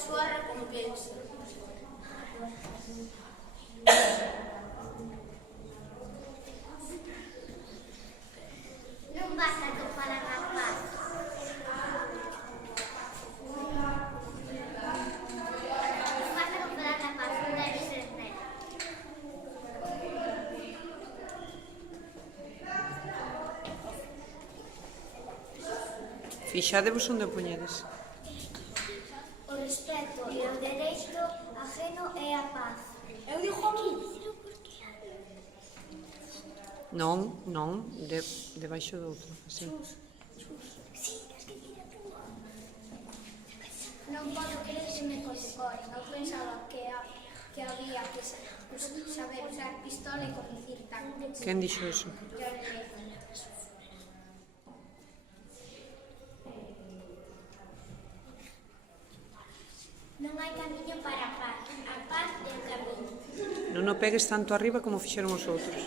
súa recompensa. Non vas a topar a rapaz. Non vas a topar a rapaz, non debes ser nela. Fixadevos onde o poñedes. O respeto e o dereito ajeno é a paz. Eu digo aquí. Non, non, debaixo do outro, así. Non podo creer que me collecores. Eu pensaba que había que saber usar pistola e conducir tanques. Quen dixo eso? Yo leí. Non hai camiño para a paz. A paz é o camiño. Non o pegues tanto arriba como fixeron os outros.